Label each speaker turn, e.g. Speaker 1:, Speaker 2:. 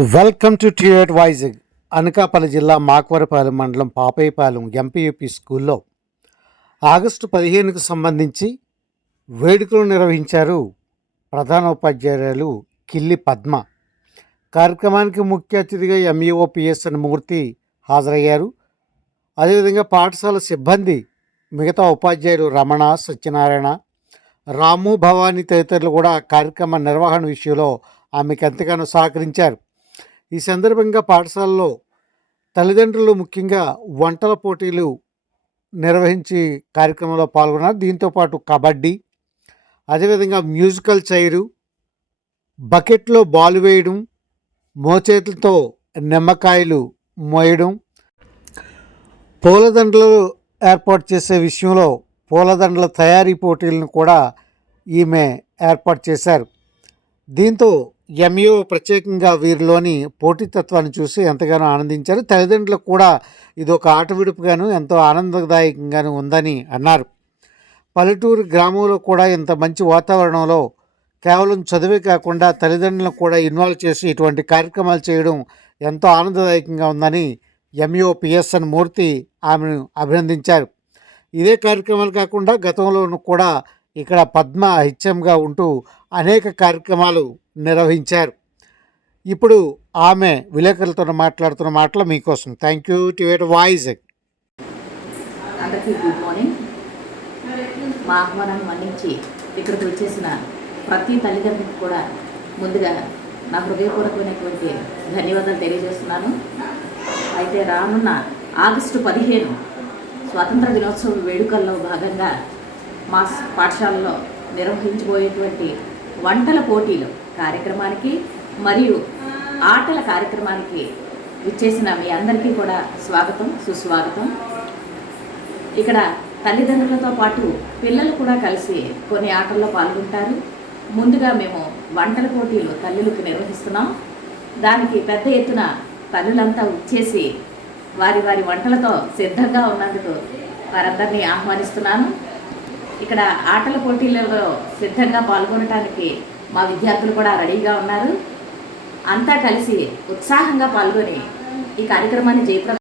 Speaker 1: Welcome to టియట్ వైజాగ్. అనకాపల్లి జిల్లా మాకవరపాలెం మండలం పాపయ్యపాలెం ఎంపీయూపీ స్కూల్లో ఆగస్టు పదిహేనుకు సంబంధించి వేడుకలు నిర్వహించారు ప్రధాన ఉపాధ్యాయురాలు కిల్లి పద్మ. కార్యక్రమానికి ముఖ్య అతిథిగా ఎంఈఓపిఎస్ఎన్ మూర్తి హాజరయ్యారు. అదేవిధంగా పాఠశాల సిబ్బంది మిగతా ఉపాధ్యాయులు రమణ సత్యనారాయణ రాము భవానీ తదితరులు కూడా కార్యక్రమ నిర్వహణ విషయంలో ఆమెకు ఎంతగానో సహకరించారు. ఈ సందర్భంగా పాఠశాలలో తల్లిదండ్రులు ముఖ్యంగా వంటల పోటీలు నిర్వహించి కార్యక్రమంలో పాల్గొన్నారు. దీంతోపాటు కబడ్డీ అదేవిధంగా మ్యూజికల్ చైరు బకెట్లో బాల్ వేయడం మోచేతులతో నిమ్మకాయలు మోయడం పూలదండలు ఏర్పాటు చేసే విషయంలో పూలదండల తయారీ పోటీలను కూడా ఈమె ఏర్పాటు చేశారు. దీంతో ఎంఈఓ ప్రత్యేకంగా వీరిలోని పోటీతత్వాన్ని చూసి ఎంతగానో ఆనందించారు. తల్లిదండ్రులకు కూడా ఇది ఒక ఆట విడుపుగాను ఎంతో ఆనందదాయకంగాను ఉందని అన్నారు. పల్లెటూరు గ్రామంలో కూడా ఇంత మంచి వాతావరణంలో కేవలం చదువే కాకుండా తల్లిదండ్రులను కూడా ఇన్వాల్వ్ చేసి ఇటువంటి కార్యక్రమాలు చేయడం ఎంతో ఆనందదాయకంగా ఉందని ఎంఈఓ పిఎస్ఎన్ మూర్తి ఆమెను అభినందించారు. ఇదే కార్యక్రమాలు కాకుండా గతంలోనూ కూడా ఇక్కడ పద్మ హెచ్ఎంగా ఉంటూ అనేక కార్యక్రమాలు నిర్వహించారు. ఇప్పుడు ఆమె విలేకరులతో మాట్లాడుతున్న మాటలు మీకోసం. థ్యాంక్ యూ టు వేట్ వాయిస్
Speaker 2: అందరికీ గుడ్ మార్నింగ్ మా ఆహ్వానాన్ని మన్నించి ఇక్కడికి వచ్చేసిన ప్రతి తల్లిదండ్రులకు కూడా ముందుగా నా హృదయపూర్వకమైనటువంటి ధన్యవాదాలు తెలియజేస్తున్నాను. అయితే రానున్న ఆగస్టు పదిహేను స్వాతంత్ర దినోత్సవ వేడుకల్లో భాగంగా మా పాఠశాలలో నిర్వహించబోయేటువంటి వంటల పోటీలు కార్యక్రమానికి మరియు ఆటల కార్యక్రమానికి విచ్చేసిన మీ అందరికీ కూడా స్వాగతం సుస్వాగతం. ఇక్కడ తల్లిదండ్రులతో పాటు పిల్లలు కూడా కలిసి కొన్ని ఆటల్లో పాల్గొంటారు. ముందుగా మేము వంటల పోటీలు తల్లులకు నిర్వహిస్తున్నాం. దానికి పెద్ద ఎత్తున తల్లులంతా వచ్చేసి వారి వారి వంటలతో సిద్ధంగా ఉన్నందుకు వారందరినీ ఆహ్వానిస్తున్నాను. ఇక్కడ ఆటల పోటీలలో సిద్ధంగా పాల్గొనడానికి మా విద్యార్థులు కూడా రెడీగా ఉన్నారు. అంతా కలిసి ఉత్సాహంగా పాల్గొని ఈ కార్యక్రమాన్ని జయప్రదం